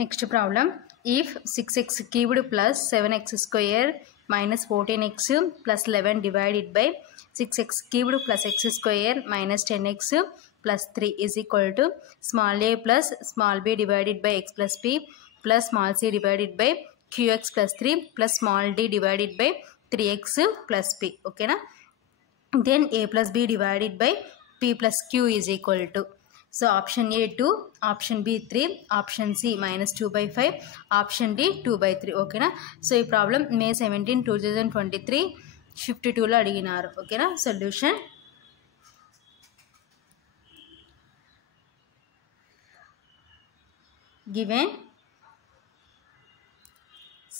Next problem, if 6x cubed plus 7x square minus 14x plus 11 divided by 6x cubed plus x square minus 10x plus 3 is equal to small a plus small b divided by x plus p plus small c divided by qx plus 3 plus small d divided by 3x plus p. Okay na? Then a plus b divided by p plus q is equal to, so option A 2, option B 3, option C minus 2 by 5, option D 2 by 3. Okay na? So ఈ problem May 17, 2023 shift 2లో అడిగినారు. ఓకేనా? Solution given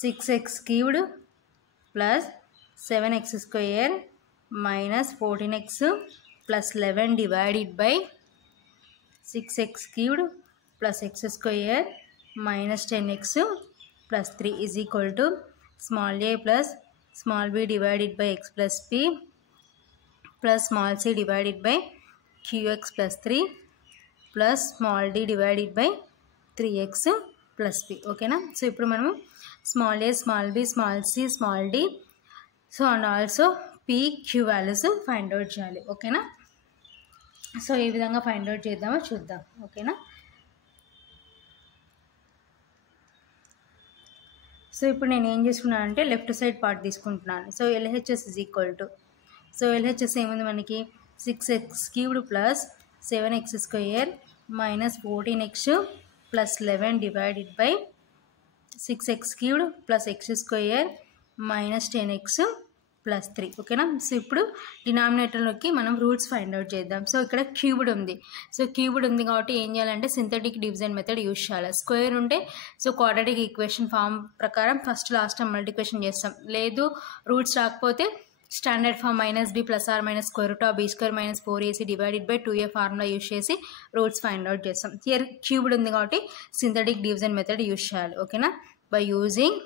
6x cubed plus 7x square minus 14x plus 11 divided by 6x cubed plus x square minus 10x plus 3 is equal to small a plus small b divided by x plus p plus small c divided by qx plus 3 plus small d divided by 3x plus p. Okay na? So ఇప్పుడు మనము small a, small b, small c, small d, so and also p, q values find out చేయాలి. ఓకేనా? So ఏ విధంగా find out చేద్దామో చూద్దాం. ఓకేనా? So ఇప్పుడు నేను ఏం చేసుకున్నాను అంటే లెఫ్ట్ సైడ్ పార్ట్ తీసుకుంటున్నాను. So LHS is equal to, so LHS ఏముంది మనకి 6x cubed plus 7x square minus 14x plus 11 divided by 6x cubed plus x square minus 10x plus 3. ఓకేనా? సో ఇప్పుడు డినామినేటర్లోకి మనం రూట్స్ ఫైండ్ అవుట్ చేద్దాం. So ఇక్కడ cubed ఉంది. So cubed ఉంది కాబట్టి ఏం చేయాలంటే సింథటిక్ డివిజన్ మెథడ్ యూజ్ చేయాలి. స్క్వేర్ ఉంటే సో క్వాడ్రాటిక్ ఈక్వేషన్ ఫామ్ ప్రకారం ఫస్ట్ లాస్ట్ టైం మల్టిప్లికేషన్ చేస్తాం. లేదు రూట్స్ రాకపోతే standard form minus B plus or minus square root of B square minus 4ac divided by 2a formula use చేసి roots find out చేస్తాం. Here cubed ఉంది కాబట్టి synthetic division method use చేయాలి. ఓకేనా? By using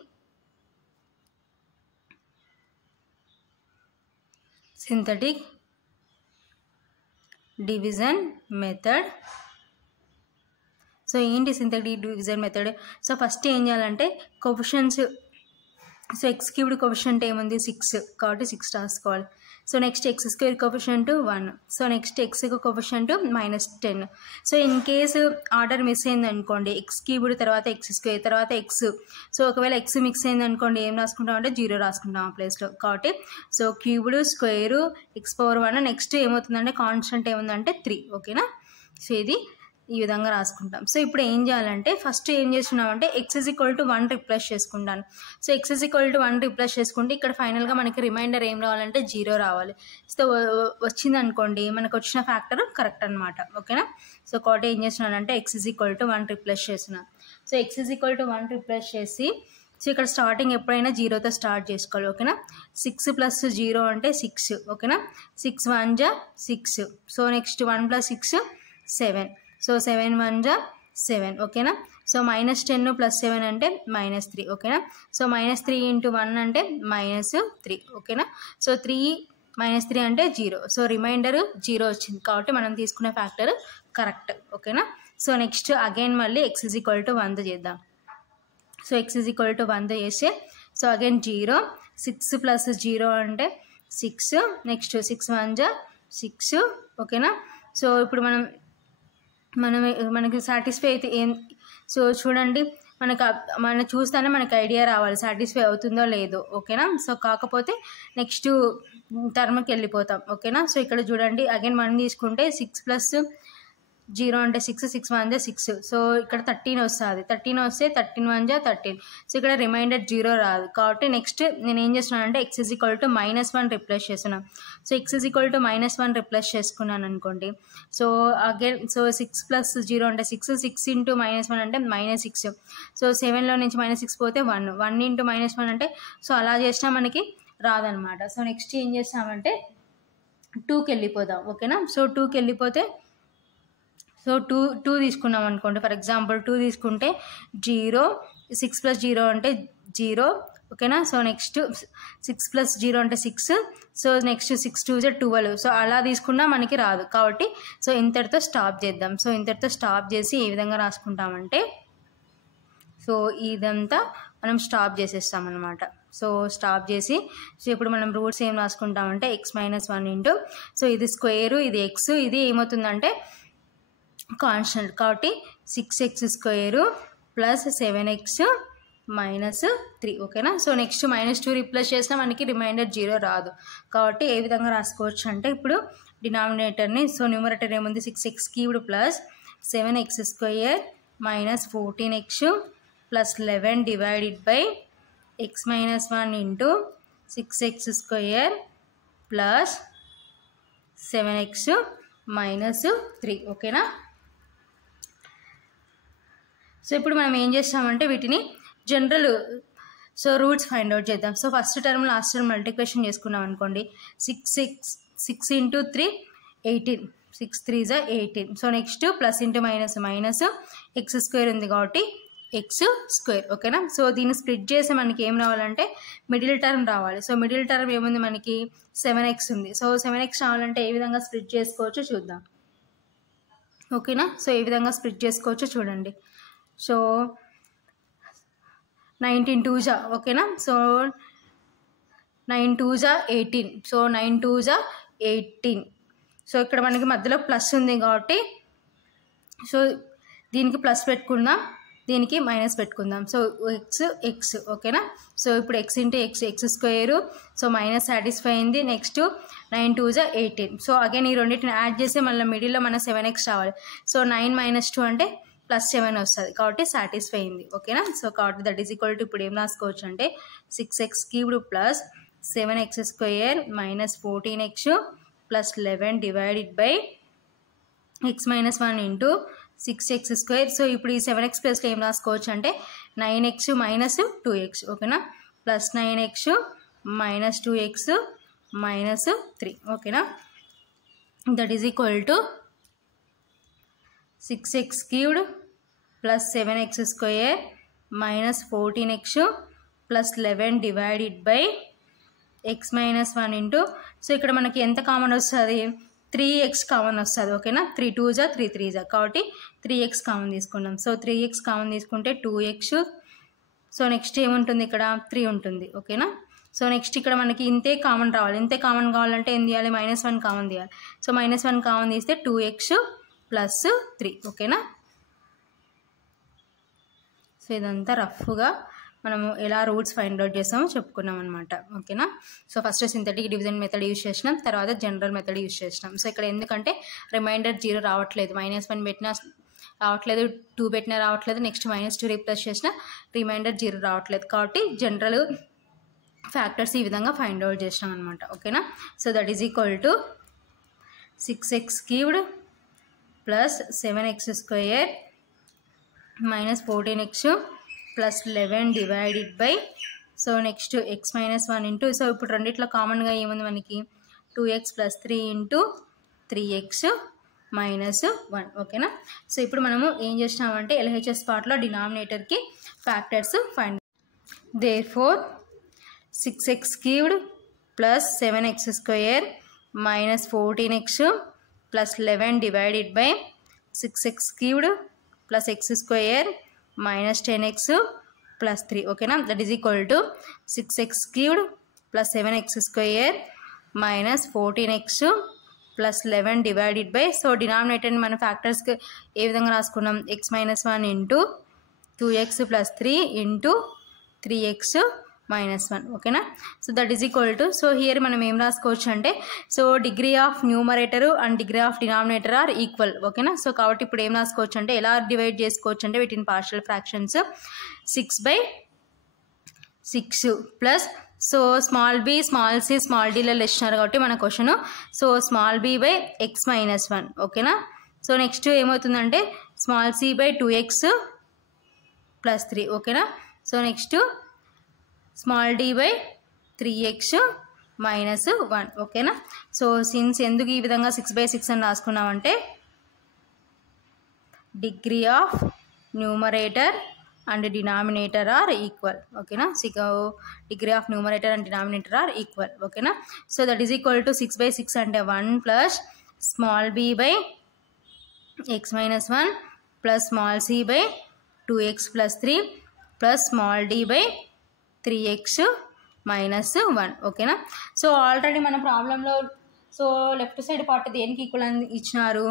synthetic division method. So ఏంటి synthetic division method? So first ఏం చేయాలంటే coefficients, so X cubed coefficient ఏముంది 6 కాబట్టి 6 రాసుకోవాలి. So next X square coefficient 1, so next X coefficient -10. So in case order miss అయింది అనుకోండి, ఎక్స్ క్యూబ్డ్ తర్వాత X square తర్వాత ఎక్స్, సో ఒకవేళ ఎక్స్ మిక్స్ అయింది అనుకోండి ఏం రాసుకుంటాం అంటే 0 రాసుకుంటాం ఆ ప్లేస్లో. కాబట్టి so cubed square x⁴1, next ఏమవుతుందంటే కాన్స్టెంట్ ఏముందంటే 3. ఓకేనా? సో ఇది ఈ విధంగా రాసుకుంటాం. సో ఇప్పుడు ఏం చేయాలంటే ఫస్ట్ ఏం చేస్తున్నామంటే x = 1 రిప్లేస్ చేసుకుంటాను. సో x = 1 రిప్లేస్ చేసుకుంటే ఇక్కడ ఫైనల్గా మనకి రిమైండర్ ఏం రావాలంటే 0 రావాలి. సో వచ్చింది అనుకోండి మనకు వచ్చిన ఫ్యాక్టర్ కరెక్ట్ అనమాట. ఓకేనా? సో కాబట్టి ఏం చేస్తున్నానంటే x = 1 రిప్లేస్ చేస్తున్నాను. సో x = 1 రిప్లేస్ చేసి, సో ఇక్కడ స్టార్టింగ్ ఎప్పుడైనా 0తో స్టార్ట్ చేసుకోవాలి. ఓకేనా? 6 + 0 అంటే 6. ఓకేనా? 6 × 1 = 6. So next 1 + 6 7. సో 7 × 1 = 7. ఓకేనా? సో -10 + 7 అంటే -3. ఓకేనా? సో -3 × 1 అంటే -3. ఓకేనా? సో 3 - 3 అంటే 0. సో రిమైండర్ 0 వచ్చింది కాబట్టి మనం తీసుకునే ఫ్యాక్టర్ కరెక్ట్. ఓకేనా? సో నెక్స్ట్ అగైన్ మళ్ళీ x = 100 చేద్దాం. సో x = 100 చేస్తే సో అగైన్ 0, 6 + 0 అంటే 6, నెక్స్ట్ 6 × 1 = 6. ఓకేనా? సో ఇప్పుడు మనకి సాటిస్ఫై అయితే ఏం, సో చూడండి మనం చూస్తేనే మనకి ఐడియా రావాలి సాటిస్ఫై అవుతుందో లేదో. ఓకేనా? సో కాకపోతే నెక్స్ట్ టర్మ్కి వెళ్ళిపోతాం. ఓకేనా? సో ఇక్కడ చూడండి అగైన్ మనం తీసుకుంటే 6 + 0 అంటే 6, 6 × 1 = 6. సో ఇక్కడ 13 వస్తుంది. 13 వస్తే 13 × 1 = 13. సో ఇక్కడ రిమైండర్ 0 రాదు కాబట్టి నెక్స్ట్ నేను ఏం చేస్తున్నాను అంటే x = -1 రిప్లేస్ చేస్తున్నాను. సో x = -1 రిప్లేస్ చేసుకున్నాను అనుకోండి. సో అగైన్ సో 6 + 0 అంటే 6, 6 × -1 అంటే -6. సో 7లో నుంచి -6 పోతే 1, 1 × -1 అంటే సో అలా చేసినా మనకి రాదనమాట. సో నెక్స్ట్ ఏం చేస్తామంటే 2కి వెళ్ళిపోదాం. ఓకేనా? సో 2కి వెళ్ళిపోతే సో 2 తీసుకున్నాం అనుకోండి. ఫర్ ఎగ్జాంపుల్ 2 తీసుకుంటే 0, 6 + 0 అంటే 0. ఓకేనా? సో నెక్స్ట్ 6 + 0 అంటే 6. So next 6 × 2 = 12. సో అలా తీసుకున్నా మనకి రాదు కాబట్టి సో ఇంతటితో స్టాప్ చేద్దాం. సో ఇంతటితో స్టాప్ చేసి ఏ విధంగా రాసుకుంటామంటే సో ఇదంతా మనం స్టాప్ చేసేస్తాం అనమాట. సో స్టాప్ చేసి సో ఇప్పుడు మనం రూట్స్ ఏం రాసుకుంటామంటే x-1 ఇంటూ సో ఇది స్క్వేరు, ఇది ఎక్స్, ఇది ఏమవుతుందంటే కాన్స్టెంట్ కాబట్టి 6x² ప్లస్ 7x మైనస్ 3 ఓకేనా. సో నెక్స్ట్ -2 రిప్లేస్ చేసినా మనకి రిమైండర్ 0 రాదు కాబట్టి ఏ విధంగా రాసుకోవచ్చు అంటే ఇప్పుడు డినామినేటర్ని సో న్యూమరేటర్ ఏముంది 6x³ plus 7x² minus 14x plus 11 divided by x-1 into 6x² plus 7x minus 3 ఓకేనా. సో ఇప్పుడు మనం ఏం చేస్తామంటే వీటిని general so roots find out చేద్దాం. So first term last term multiplication చేసుకున్నాం అనుకోండి 6 into 3 18 6 3 = 18. So next plus into minus minus x² ఉంది కాబట్టి x² ఓకేనా. సో దీన్ని స్ప్లిట్ చేసి మనకి ఏం రావాలంటే మిడిల్ టర్మ్ రావాలి. సో మిడిల్ టర్మ్ ఏముంది మనకి 7x ఉంది. సో 7x రావాలంటే ఏ విధంగా స్ప్లిట్ చేసుకోవచ్చో చూద్దాం ఓకేనా. సో ఏ విధంగా స్ప్లిట్ చేసుకోవచ్చో చూడండి. సో 19 2 ఓకేనా. సో 9 2 18. సో 9 2 18. సో ఇక్కడ మనకి మధ్యలో ప్లస్ ఉంది కాబట్టి సో దీనికి ప్లస్ పెట్టుకుందాం, దీనికి మైనస్ పెట్టుకుందాం. సో x ఓకేనా. సో ఇప్పుడు x into x² so minus satisfy అయింది. నెక్స్ట్ 9 2 18. సో అగైన్ ఈ రెండింటిని యాడ్ చేసి మళ్ళీ మిడిల్లో మన 7x రావాలి. సో 9 - 2 అంటే +7 వస్తుంది కాబట్టి సాటిస్ఫై అయింది ఓకేనా. సో కాబట్టి దట్ ఈజ్ ఈక్వల్ టు ఇప్పుడు ఏం రాసుకోవచ్చు అంటే 6x³ plus 7x² minus 14x plus 11 divided by x-1 into 6x². So ఇప్పుడు ఈ 7x ప్లస్లో ఏం రాసుకోవచ్చు అంటే 9x మైనస్ 2x ఓకేనా plus 9x minus 2x minus 3 ఓకేనా. That is equal to 6x³ plus 7x² minus 14x plus 11 divided by x-1 into so ఇక్కడ మనకి ఎంత కామన్ వస్తుంది 3x కామన్ వస్తుంది ఓకేనా. 3 2 3 3 కాబట్టి 3x కామన్ తీసుకున్నాం. సో 3x కామన్ తీసుకుంటే 2x. సో నెక్స్ట్ ఏముంటుంది ఇక్కడ 3 ఉంటుంది ఓకేనా. సో నెక్స్ట్ ఇక్కడ మనకి ఇంతే కామన్ రావాలి. ఇంతే కామన్ కావాలంటే ఏం తీయాలి -1 కామన్ తీయాలి. సో -1 కామన్ తీస్తే 2x ప్లస్ 3 ఓకేనా. సో ఇదంతా రఫ్గా మనము ఎలా రూట్స్ ఫైండ్ అవుట్ చేసామో చెప్పుకున్నాం అనమాట ఓకేనా. So first synthetic division method use చేసినాం, తర్వాత జనరల్ మెథడ్ యూజ్ చేసినాం. సో ఇక్కడ ఎందుకంటే రిమైండర్ 0 రావట్లేదు, -1 పెట్టినా రావట్లేదు, 2 పెట్టినా రావట్లేదు, నెక్స్ట్ -2 రీప్లేస్ చేసినా రిమైండర్ 0 రావట్లేదు కాబట్టి జనరల్ ఫ్యాక్టర్స్ ఈ విధంగా ఫైండ్ అవుట్ చేసినాం అనమాట ఓకేనా. So that is equal to 6x³ plus 7x² minus 14x plus 11 divided by so next x-1 into so ఇప్పుడు రెండిట్లో కామన్గా ఏముంది మనకి 2x plus 3 into 3x minus 1 ఓకేనా. సో ఇప్పుడు మనము ఏం చేసినామంటే LHS పార్ట్లో డినామినేటర్కి factors find. Therefore 6x³ plus 7x² minus 14x plus 11 divided by 6x³ plus x² minus 10x plus 3 ఓకేనా. That is equal to 6x³ plus 7x² minus 14x plus 11 divided by so డినామినేటర్ని మన ఫ్యాక్టర్స్కి ఏ విధంగా రాసుకున్నాం x-1 into 2x plus 3 into 3x minus 1 ఓకేనా. So that is equal to so here మనం ఏం రాసుకోవచ్చు అంటే so degree of numerator and degree of denominator are equal ఓకేనా. సో కాబట్టి ఇప్పుడు ఏం రాసుకోవచ్చు అంటే ఎలా డివైడ్ చేసుకోవచ్చు అంటే వీటిని partial fractions 6/6 plus so small b small c small dలో ఇచ్చినారు కాబట్టి మన question so small b by x-1 ఓకేనా. సో నెక్స్ట్ ఏమవుతుందంటే small c by 2x plus 3 ఓకేనా. So next small d by 3x minus 1 ఓకేనా. సో సిన్స్ ఎందుకు ఈ విధంగా 6/6 అని రాసుకున్నామంటే degree of numerator and denominator are equal ఓకేనా. Degree of numerator and denominator are equal ఓకేనా. So that is equal to 6/6 అంటే 1 plus small b by x-1 plus small c by 2x plus 3 plus small d by 3x minus 1 ఓకేనా. So already మన ప్రాబ్లంలో so left side part దేనికి equal అని ఇచ్చినారు,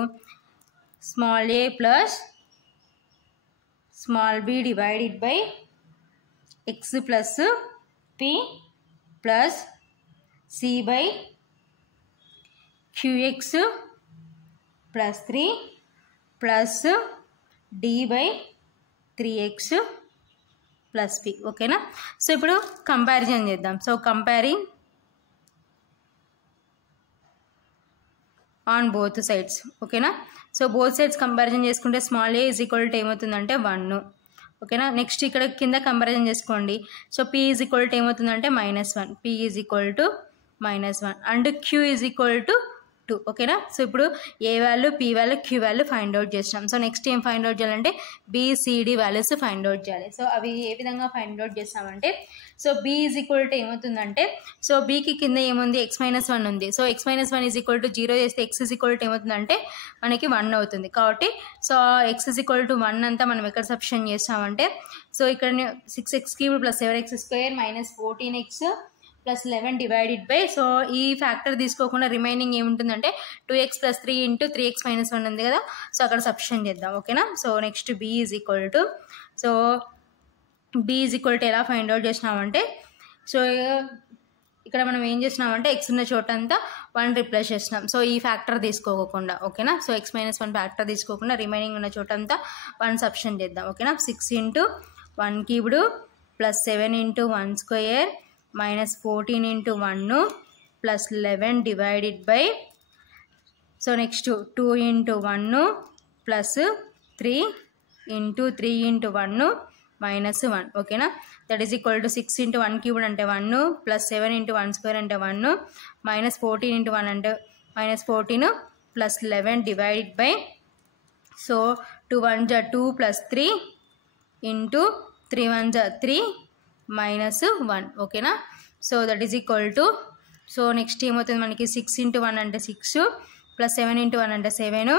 small a plus small b divided by x plus p plus c by qx plus 3 plus d by 3x plus p ఓకేనా. So ఇప్పుడు comparison చేద్దాం. So comparing on both sides ఓకేనా. So both sides comparison చేసుకుంటే small a is equal to ఏమవుతుందంటే 1 ఓకేనా. Next ఇక్కడ కింద comparison చేసుకోండి. So p is equal to ఏమవుతుందంటే -1, p is equal to -1 and q is equal to 2 ఓకేనా. సో ఇప్పుడు A value, p value, q value find out చేస్తాం. సో నెక్స్ట్ ఏం ఫైండ్ అవుట్ చేయాలంటే BCD వాల్యూస్ ఫైండ్ అవుట్ చేయాలి. So అవి ఏ విధంగా ఫైండ్ అవుట్ చేస్తామంటే so b is equal to ఏమవుతుందంటే సో bకి కింద ఏముంది x-1 ఉంది. So x-1 is equal to 0 చేస్తే x ఈజ్ ఈక్వల్ టు ఏమవుతుందంటే మనకి 1 అవుతుంది. కాబట్టి so x is equal to 1 అంతా మనం ఎక్కడ సబ్స్టిట్యూట్ చేస్తామంటే సో ఇక్కడ 6x³ plus 7x² minus 14x plus 11 divided by so ఈ ఫ్యాక్టర్ తీసుకోకుండా రిమైనింగ్ ఏముంటుందంటే 2x plus 3 into 3x minus 1 ఉంది కదా. సో అక్కడ సబ్స్టిట్యూట్ చేద్దాం ఓకేనా. So next b is equal to so b is equal to ఎలా ఫైండ్ అవుట్ చేసినామంటే సో ఇక్కడ మనం ఏం చేసినామంటే x ఉన్న చోట అంతా 1 రిప్లేస్ చేసినాం. సో ఈ ఫ్యాక్టర్ తీసుకోకుండా ఓకేనా. సో x-1 ఫ్యాక్టర్ తీసుకోకుండా రిమైనింగ్ ఉన్న చోట అంతా 1 సబ్స్టిట్యూట్ చేద్దాం ఓకేనా. 6 into 1³ plus 7 into 1² minus 14 into 1 plus 11 divided by so next 2 into 1 plus 3 into 3 into 1 minus 1 ఓకేనా. That is equal to 6 into 1³ అంటే 1 ప్లస్ 7 ఇంటూ 1² అంటే 1 మైనస్ 14 ఇంటూ 1 అంటే minus 14 plus 11 divided by so 2 1 జా 2 ప్లస్ 3 ఇంటూ 3 1 జా 3 minus 1 ఓకేనా. So that is equal to so next ఏమవుతుంది మనకి 6 into 1 అంటే 6 ప్లస్ 7 ఇంటూ 1 అంటే 7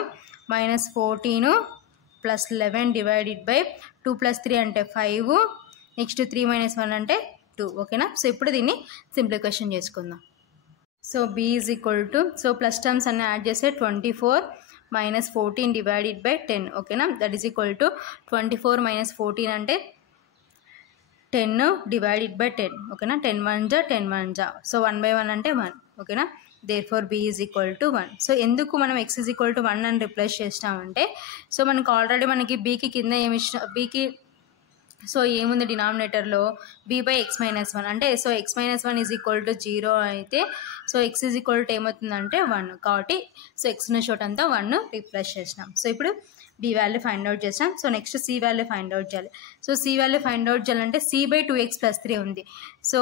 minus 14 plus 11 divided by 2 plus 3 అంటే 5 నెక్స్ట్ 3 మైనస్ 1 అంటే 2 ఓకేనా. సో ఇప్పుడు దీన్ని సింప్లిఫికేషన్ చేసుకుందాం. So b is equal to so plus terms అన్నీ యాడ్ చేస్తే 24 మైనస్ 14 డివైడెడ్ బై 10 ఓకేనా. That is equal to 24 minus 14 అంటే 10 డివైడెడ్ బై 10 ఓకేనా. 10 1 జా 10 1 జా సో 1/1 అంటే 1 ఓకేనా. therefore b is equal to 1. So ఎందుకు మనం x ఈజ్ ఈక్వల్ టు 1 అని రిప్లేస్ చేస్తామంటే సో మనకు ఆల్రెడీ మనకి bకి కింద ఏమి ఇచ్చిన bకి సో ఏముంది డినామినేటర్లో b/x-1 అంటే so x-1 is equal to 0 అయితే so x is equal to ఏమవుతుందంటే 1 కాబట్టి సో x ఉన్న చోట అంతా 1 రిప్లేస్ చేసినాం. సో ఇప్పుడు b వాల్యూ ఫైండ్ అవుట్ చేసాం. So next c value find out చేయాలి. So c value find out చేయాలంటే c/2x ప్లస్ 3 ఉంది. So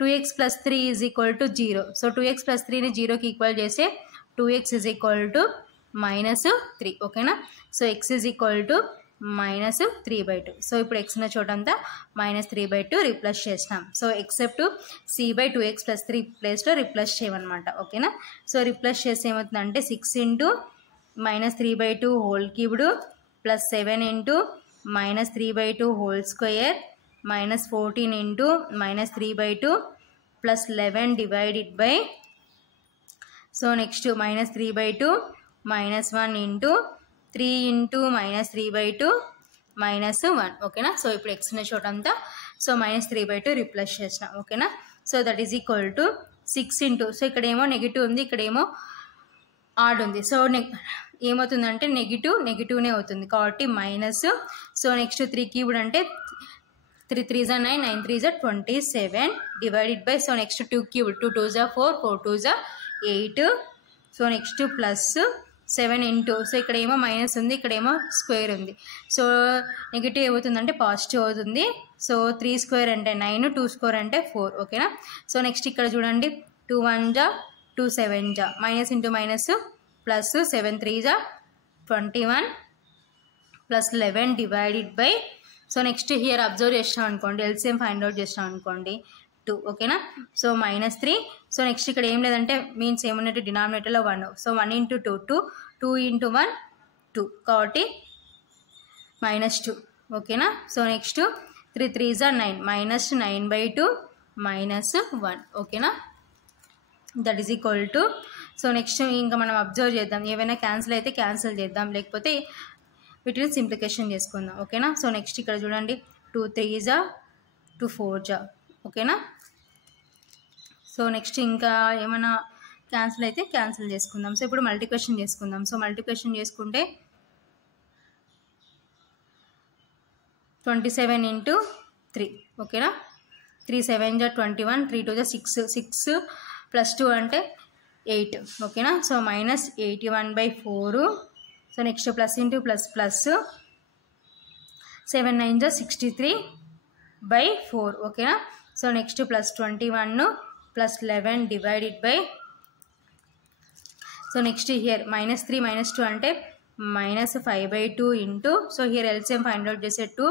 2x plus 3 is equal to 0. So 2x plus 3ని 0కి ఈక్వల్ చేస్తే 2x ఈజ్ ఈక్వల్ టు -3 ఓకేనా. So x is equal to -3/2. So ఇప్పుడు x ఉన్న చోటంతా -3/2 రిప్లేస్ చేసినాం. సో ఎక్సెప్ట్ c/2x ప్లస్ 3 ప్లేస్లో రిప్లేస్ చేయమన్నమాట ఓకేనా. సో రిప్లేస్ చేస్తే ఏమవుతుందంటే 6 into -3/2 whole cubed plus 7 into -3/2 whole square minus 14 into -3/2 plus 11 divided by so next -3/2 -1 into 3 into -3/2 -1 ఓకేనా. So ఇప్పుడు x ఉన్న చోటంతా సో -3/2 రిప్లేస్ చేసినాం ఓకేనా. So that is equal to 6 into so ఇక్కడేమో నెగిటివ్ ఉంది, ఇక్కడేమో ఆడ్ ఉంది. సో ఏమవుతుందంటే నెగిటివ్నే అవుతుంది కాబట్టి మైనస్. సో నెక్స్ట్ 3³ అంటే 3 3 జా 9 9 3 జా 27 డివైడెడ్ బై సో నెక్స్ట్ 2³ 2 2 జా 4 4 2 జా 8 so next plus 7 into so ఇక్కడేమో మైనస్ ఉంది, ఇక్కడేమో స్క్వేర్ ఉంది. సో నెగిటివ్ ఏమవుతుందంటే పాజిటివ్ అవుతుంది. సో 3 స్క్వేర్ అంటే 9 2 స్క్వేర్ అంటే 4 ఓకేనా. సో నెక్స్ట్ ఇక్కడ చూడండి 2 1 జా 2 7 జా మైనస్ ఇంటూ మైనస్ ప్లస్ 7 3 జా 21 plus 11 divided by so next here observe చేస్తాం అనుకోండి, ఎల్సిఎం ఫైండ్ అవుట్ చేస్తాం అనుకోండి 2 ఓకేనా. సో -3 సో నెక్స్ట్ ఇక్కడ ఏం లేదంటే మీన్స్ ఏమున్నట్టు డినామినేటర్లో 1 సో 1 ఇంటూ 2 2 2 ఇంటూ 1 2 కాబట్టి -2 ఓకేనా. So next 3 3s are 9 minus 9/2 minus 1 ఓకేనా. That is equal to so next ఇంకా మనం అబ్జర్వ్ చేద్దాం, ఏవైనా క్యాన్సిల్ అయితే క్యాన్సిల్ చేద్దాం, లేకపోతే వీటిని సింప్లికేషన్ చేసుకుందాం ఓకేనా. సో నెక్స్ట్ ఇక్కడ చూడండి 2 3s are 2 4s are ఓకేనా. సో నెక్స్ట్ ఇంకా ఏమైనా క్యాన్సిల్ అయితే క్యాన్సిల్ చేసుకుందాం. సో ఇప్పుడు మల్టిప్లికేషన్ చేసుకుందాం. సో మల్టిప్లికేషన్ చేసుకుంటే 27 into 3 ఓకేనా. 3 7s are 21, 3 2s are 6, 6 plus 2 అంటే 8 ఓకేనా. So minus 81/4. So next plus into plus plus 7 9s are 63/4 ఓకేనా. So next plus 21 plus 11 divided by, so next here -3 -2 అంటే -5/2 into, so here LCM find out చేసే 2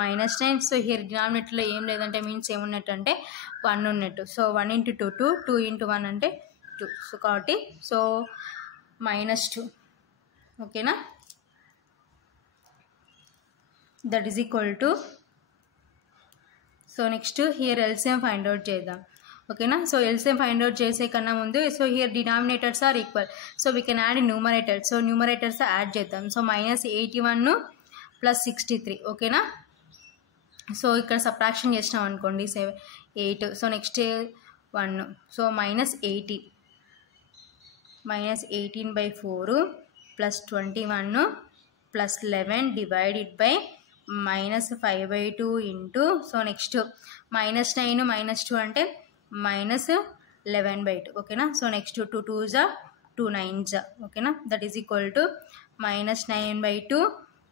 -9. So here డినామినేటర్లో ఏం లేదంటే means ఏమున్నట్టు అంటే 1 ఉన్నట్టు. So 1 into 2 2, 2 into 1 అంటే 2. So కాబట్టి so -2 ఓకేనా. That is equal to, so next here LCM find out చేద్దాం ఓకేనా. సో ఎల్సిఎం ఫైండ్ అవుట్ చేసే కన్నా ముందు so here denominators are equal, so we can add numerator. So numerators add చేద్దాం. So -81 + 63 ఓకేనా. సో ఇక్కడ సబ్ట్రాక్షన్ చేసినాం అనుకోండి 8. So next 1, so -18 -18/4 + 21 + 11 divided by -5/2 into, so next -9 -2 అంటే -11/2 ఓకేనా. So next 2 2s are 2 9s ఓకేనా. That is equal to -9/2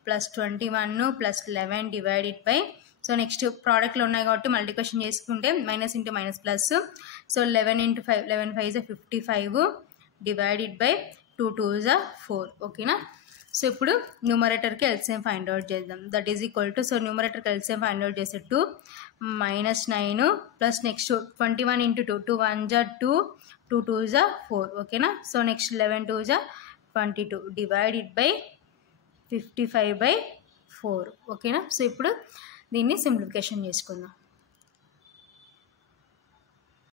+ 21 + 11 divided by, so next ప్రోడక్ట్లో ఉన్నాయి కాబట్టి మల్టిప్లికేషన్ చేసుకుంటే minus into minus plus. So 11 into 5 11 5s are 55 divided by 2 2s are 4 ఓకేనా. So ఇప్పుడు న్యూమరేటర్కి ఎల్సిఎం ఫైండ్ అవుట్ చేద్దాం. That is equal to, so న్యూమరేటర్కి ఎల్సిఎం ఫైండ్ అవుట్ చేసే 2 -9 plus next 21 into 2 2 1s are 2, 2 2s are 4 ఓకేనా. So next 11 2s are 22 divided by 55/4 ఓకేనా. So ఇప్పుడు దీన్ని సింప్లిఫికేషన్ చేసుకుందాం.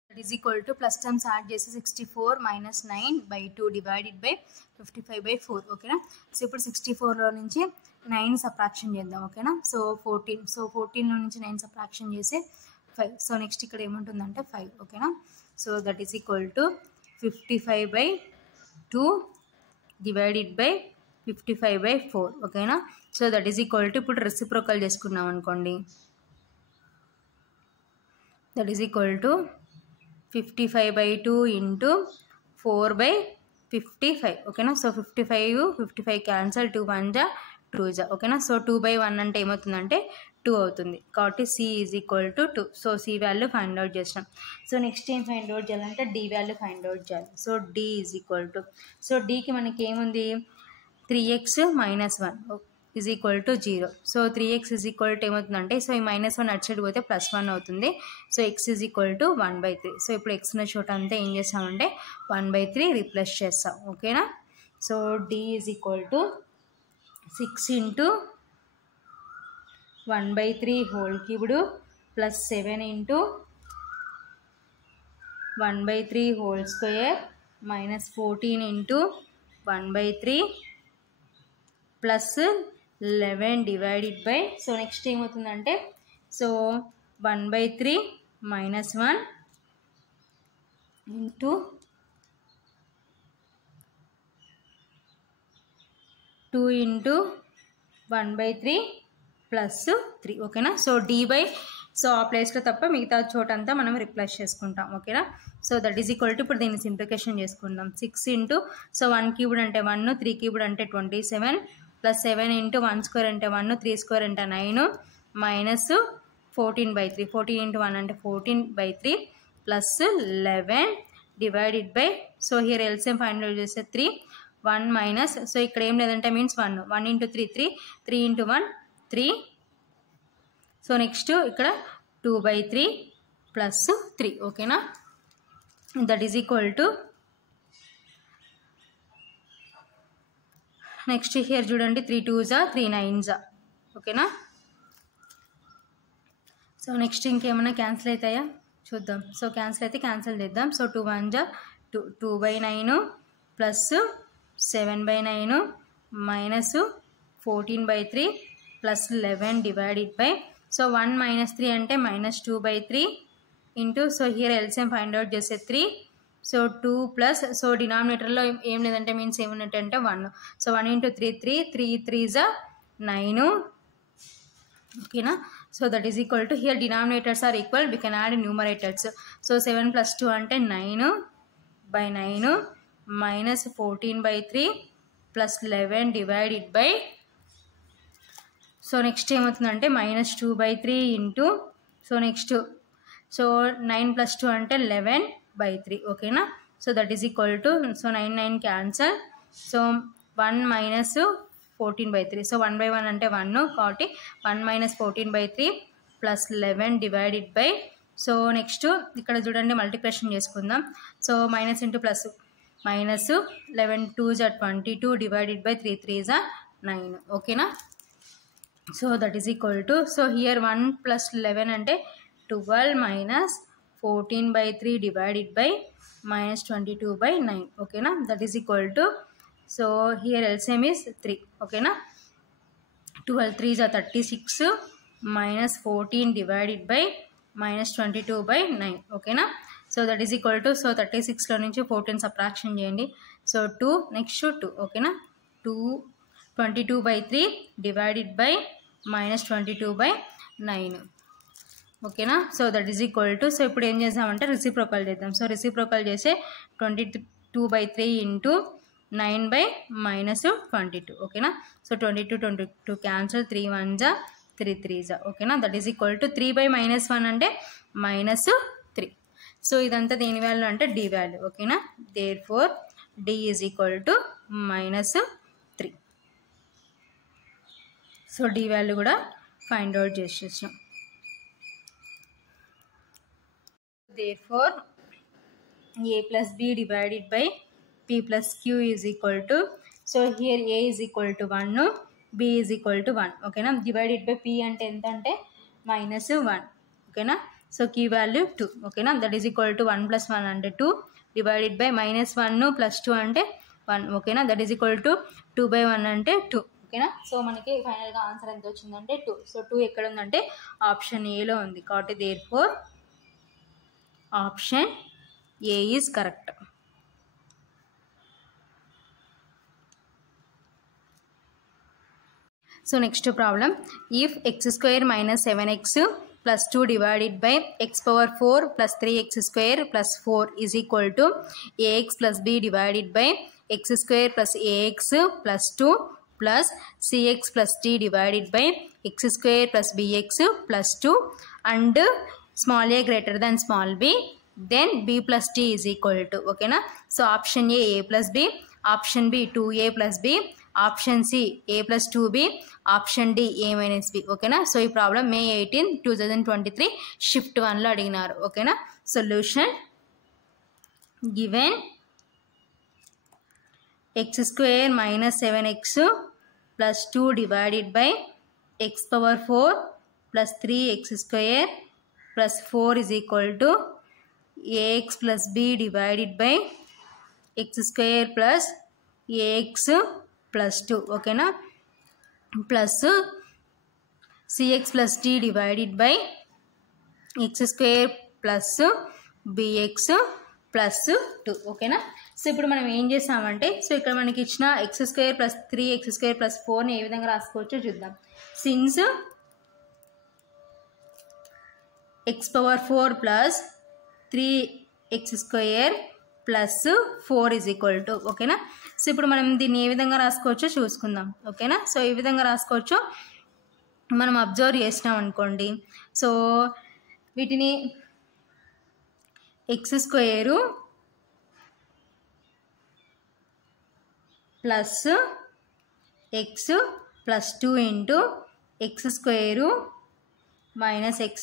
That is equal to plus terms add చేసి 64 - 9/2 divided by 55/4 ఓకేనా. So ఇప్పుడు 64లో నుంచి 9 సబ్ట్రాక్షన్ చేద్దాం ఓకేనా. సో 14, సో 14లో నుంచి 9 సబ్ట్రాక్షన్ చేసి 5. సో నెక్స్ట్ ఇక్కడ ఏముంటుందంటే 5 ఓకేనా. So that is equal to 55/2 divided by 55/4 ఓకేనా. So that is equal to, ఇప్పుడు రెసిప్రోకల్ చేసుకున్నాం అనుకోండి, that is equal to 55/2 into 4/55 ఓకేనా. So 55 cancel, 2 1s are 2s ఓకేనా. సో 2/1 అంటే ఏమవుతుందంటే 2 అవుతుంది. కాబట్టి C is equal to 2. So C value find out చేస్తాం. సో నెక్స్ట్ ఏం ఫైండ్ అవుట్ చేయాలంటే D వాల్యూ ఫైండ్ అవుట్ చేయాలి. So D is equal to, so Dకి మనకి ఏముంది 3x - 1 is equal to 0. So 3x is equal to ఏమవుతుందంటే, so ఈ -1 అటు సైడ్ పోతే +1 అవుతుంది. So x is equal to 1/3. So ఇప్పుడు x ఉన్న చోట అంతా ఏం చేస్తామంటే 1/3 రీప్లేస్ చేస్తాం ఓకేనా. So D is equal to 6 into 1/3 whole cubed plus 7 into 1/3 whole square minus 14 into 1/3 plus 11 divided by, so next ఏమవుతుందంటే, సో 1/3 - 1 into 2 into 1/3 ప్లస్ 3 ఓకేనా. సో D/, సో ఆ ప్లేస్లో తప్ప మిగతా చోటంతా మనం రిప్లేస్ చేసుకుంటాం ఓకేనా. So that is equal to, ఇప్పుడు దీన్ని సింప్లిఫికేషన్ చేసుకుందాం. 6 into, సో 1 క్యూబ్డ్ అంటే 1, 3 క్యూబ్డ్ అంటే 27 ప్లస్ 7 into 1 స్క్వేర్ అంటే 1, 3 స్క్వేర్ అంటే 9 మైనస్ 14/3, 14 into 1 అంటే 14/3 plus 11 divided by, so here LCM find out చేస్తే 3 1 మైనస్, సో ఇక్కడ ఏం లేదంటే means 1 into 3 3, 3 into 1 3. So next ఇక్కడ 2/3 ప్లస్ 3 ఓకేనా. That is equal to, next here చూడండి 3 2s 3 9s ఓకేనా. సో నెక్స్ట్ ఇంకేమైనా క్యాన్సిల్ అవుతాయా చూద్దాం. సో క్యాన్సిల్ అయితే క్యాన్సిల్ చేద్దాం. సో 2 1 జా 2/9 plus 7/9 minus 14/3 plus 11 divided by so 1 - 3 అంటే -2/3 into so here LCM find out చేసే 3 సో 2 ప్లస్ సో డినామినేటర్లో ఏం లేదంటే మీన్స్ ఏమున్నట్టంటే 1 సో 1 × 3 3 3 జా 9 ఓకేనా. So that is equal to here denominators are equal we can add numerators. So 7 + 2 అంటే 9/9 minus 14/3 plus 11 divided by so next ఏమవుతుందంటే -2/3 into so next so 9 + 2 అంటే 11/3 ఓకేనా. So that is equal to so 9 9 cancel so 1 - 14/3 so 1/1 అంటే 1 కాబట్టి 1 - 14/3 plus 11 divided by so next ఇక్కడ చూడండి multiplication చేసుకుందాం. So minus into plus minus 11 2 జా 22 డివైడెడ్ బై 3 3 జా 9 ఓకేనా. So that is equal to so here 1 + 11 అంటే 12 మైనస్ 14/3 డివైడెడ్ బై -22/9 ఓకేనా. That is equal to so here LCM is 3 ఓకేనా. 12 3 జా 36 మైనస్ 14 డివైడెడ్ బై -22/9 ఓకేనా. So that is equal to so 36లో నుంచి 14 సబ్ట్రాక్షన్ చేయండి. సో 2 నెక్స్ట్ 2 ఓకేనా. 22/3 డివైడెడ్ బై -22/9 ఓకేనా. So that is equal to so ఇప్పుడు ఏం చేద్దామంటే రెసిప్రోకల్ చేద్దాం. సో రెసిప్రోకల్ చేసే 22/3 ఇంటూ 9/-22 ఓకేనా. సో 22 క్యాన్సల్ 3 1 జా 3 3 జా ఓకేనా. దట్ ఈస్ ఈక్వల్ టు 3/-1 అంటే -3. సో ఇదంతా దేని వాల్యూ అంటే డి వాల్యూ ఓకేనా. Therefore d is equal to -3. So d value కూడా ఫైండ్ అవుట్ చేసేసాం. Therefore a + b divided by p + q is equal to so here a is equal to 1 b is equal to 1 ఓకేనా. Divided by p అంటే ఎంత అంటే -1 ఓకేనా. So q value 2 ఓకేనా. That is equal to 1 + 1 అంటే 2 divided by -1 + 2 అంటే 1 ఓకేనా. That is equal to 2/1 అంటే 2 ఓకేనా. సో మనకి ఫైనల్గా ఆన్సర్ ఎంత వచ్చిందంటే 2. సో 2 ఎక్కడ ఉందంటే ఆప్షన్ ఏలో ఉంది కాబట్టి therefore option A is correct. So next problem if x² - 7x + 2 divided by x⁴ + 3x² + 4 is equal to ax + b divided by x² + ax + 2 plus cx + d divided by x² + bx + 2 and small a greater than small b then b + d is equal to ఓకేనా. So option A + b, option B 2a + b, option C a + 2b, option D a - b ఓకేనా. So ఈ problem May 18, 2023 shift 1లో అడిగినారు ఓకేనా. Solution given x² - 7x + 2 divided by x⁴ + 3x² + 4 is equal to ax + b divided by x² + ax + 2 ఓకేనా plus cx + d divided by x² + bx + 2 ఓకేనా. So ఇప్పుడు మనం ఏం చేసామంటే సో ఇక్కడ మనకి ఇచ్చిన x² + 3x² + 4ని ఏ విధంగా రాసుకోవచ్చో చూద్దాం. Since x⁴ + 3x² + 4 is equal to ఓకేనా. సో ఇప్పుడు మనం దీన్ని ఏ విధంగా రాసుకోవచ్చో చూసుకుందాం ఓకేనా. సో ఈ విధంగా రాసుకోవచ్చో మనం అబ్జర్వ్ చేసినాం అనుకోండి. సో వీటిని x² + x + 2 into x² - x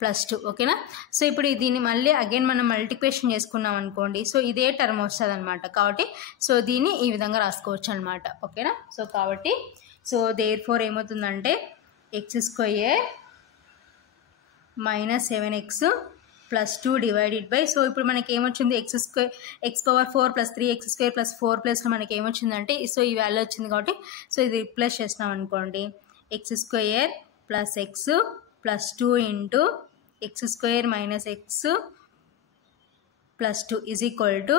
+ 2 ఓకేనా. సో ఇప్పుడు దీన్ని మళ్ళీ అగైన్ మనం మల్టిప్లికేషన్ చేసుకున్నాం అనుకోండి. సో ఇదే టర్మ్ వస్తుంది అనమాట కాబట్టి సో దీన్ని ఈ విధంగా రాసుకోవచ్చు అనమాట ఓకేనా. సో కాబట్టి సో దేర్ ఫోర్ ఏమవుతుందంటే x² minus 7x plus 2 divided by, so ఇప్పుడు మనకి ఏమొచ్చింది x power 4 plus 3x² plus 4 ప్లస్లో మనకి ఏమొచ్చిందంటే, సో ఈ వాల్యూ వచ్చింది కాబట్టి సో ఇది రిప్లేస్ చేసినాం అనుకోండి, x² plus x plus 2 into x² minus x plus 2 is equal to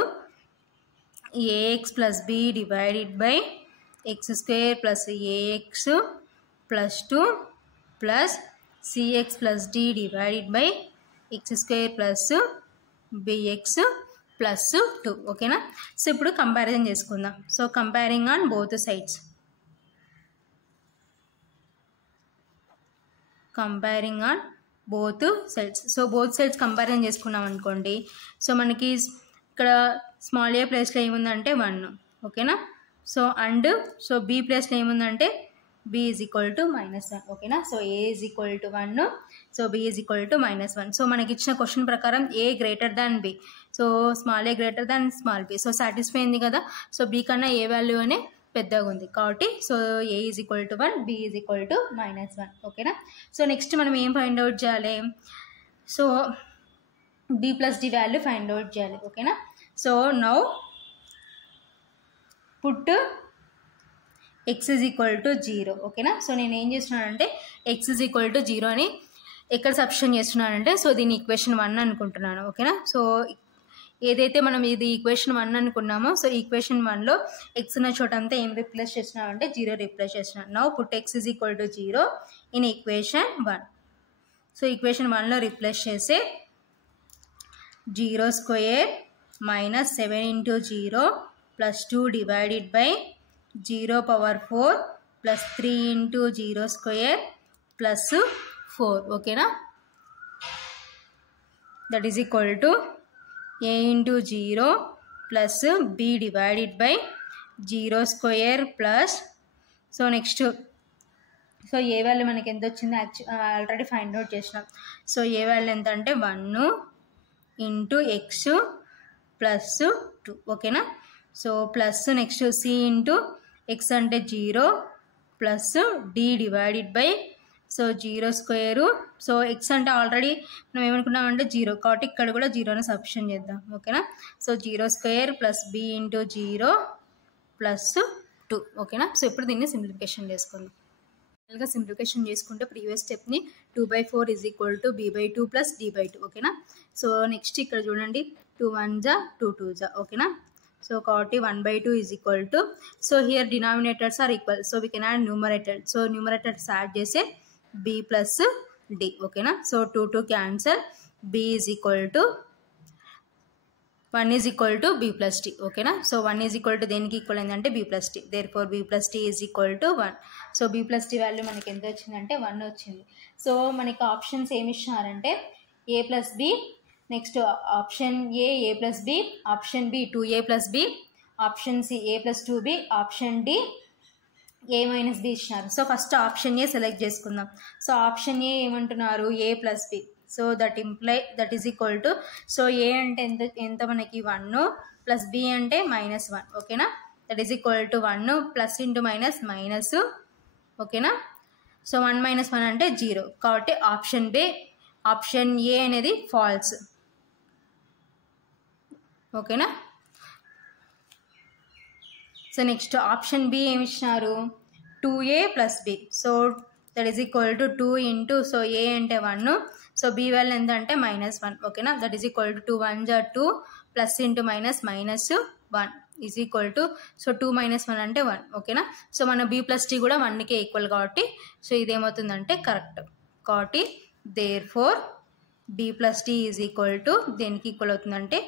ax plus b divided by x² plus ax plus 2 plus cx plus d divided by x² plus bx plus 2. ఓకేనా? So ఇప్పుడు comparison చేసుకుందాం. So comparing on both sides, comparing on both sides. So both sides comparison చేసుకున్నాం అనుకోండి, so మనకి ఇక్కడ small ఏ ప్లేస్లో ఏముందంటే 1. ఓకేనా? సో అండ్ సో బి ప్లేస్లో ఏముందంటే b ఈజ్ ఈక్వల్ టు -1. ఓకేనా? So a is equal to 1, so b is equal to -1. So మనకి ఇచ్చిన క్వశ్చన్ ప్రకారం a greater than b, so small A greater than small b, so satisfy అయింది కదా. So b కన్నా ఏ value అనే పెద్దగా ఉంది కాబట్టి so a is equal to 1, b is equal to -1. ఓకేనా? సో నెక్స్ట్ మనం ఏం ఫైండ్ అవుట్ చేయాలి, so b plus d value find out చేయాలి. ఓకేనా? So now put x is equal to 0. ఓకేనా? సో నేను ఏం చేస్తున్నానంటే x ఈజ్ ఈక్వల్ టు 0 అని ఎక్కడ సబ్స్టిట్యూట్ చేస్తున్నానంటే, సో దీన్ని ఈక్వేషన్ 1 అనుకుంటున్నాను. ఓకేనా? సో ఏదైతే మనం ఇది ఈక్వేషన్ 1 అనుకున్నామో, సో ఈక్వేషన్ 1లో x ఉన్న చోట అంతా ఏం రిప్లేస్ చేస్తున్నాం అంటే 0 రిప్లేస్ చేస్తున్నాం. Now put x is equal to 0 in equation 1. So equation 1లో రిప్లేస్ చేస్తే 0² minus 7 into 0 plus 2 divided by 0 power 4 plus 3 into 0² plus 4. ఓకేనా? That is equal to a into 0 plus b divided by 0² plus, so next so A value మనకి ఎంత వచ్చింది already find out చేసినాం. So A value ఎంత అంటే 1 into x plus 2. ఓకేనా? So plus next c into x అంటే 0 plus d divided by, so 0², so x అంటే already మనం ఏమనుకున్నామంటే 0 కాబట్టి ఇక్కడ కూడా 0ని సబ్స్టిట్యూట్ చేద్దాం. ఓకేనా? So 0² plus b into 0 plus 2. ఓకేనా? సో ఇప్పుడు దీన్ని సింప్లిఫికేషన్ చేసుకుందాం. ఫైనల్గా సింప్లిఫికేషన్ చేసుకుంటే previous stepney 2/4 is equal to b/2 plus d/2. ఓకేనా? సో నెక్స్ట్ ఇక్కడ చూడండి 2 1 2 2. ఓకేనా? సో కాబట్టి 1/2 is equal to, so here denominators are equal, so we can add numerator, so numerators add చేసే b ప్లస్ d. ఓకేనా? So 2 2 cancel, b is equal to 1 is equal to b plus d. ఓకేనా? So 1 is equal to దేనికి equal అయిందంటే b plus d, therefore b plus d is equal to 1. So b plus d value మనకి ఎంత వచ్చిందంటే 1 వచ్చింది. So మనకి options ఏమి ఇచ్చినారంటే a plus b, next option A plus B, option B 2a plus B, option C a plus 2b, option D a minus B ఇచ్చినారు. So first option A select చేసుకుందాం. So option A ఏమంటున్నారు a plus B, so that is equal to, so A అంటే ఎంత మనకి 1 plus B అంటే -1. ఓకేనా? That is equal to 1 plus into minus minus. ఓకేనా? So 1 - 1 అంటే 0 కాబట్టి ఆప్షన్ ఏ అనేది ఫాల్స్. ఓకేనా? సో నెక్స్ట్ ఆప్షన్ బి ఏమి ఇచ్చినారు 2a plus B, so that is equal to 2 into, so A అంటే 1, సో బి వాల్యూ ఎంత అంటే -1. ఓకేనా? That is equal to 2 1 2 plus into minus -1 is equal to, so 2 - 1 అంటే 1. ఓకేనా? సో మన b ప్లస్ టీ కూడా 1కే ఈక్వల్ కాబట్టి సో ఇదేమవుతుందంటే కరెక్ట్. కాబట్టి therefore b plus d is equal to దేనికి ఈక్వల్ అవుతుందంటే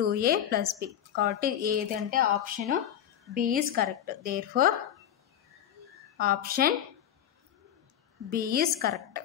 2a ప్లస్ బి. కాబట్టి ఏదంటే option b is correct. Therefore option b is correct.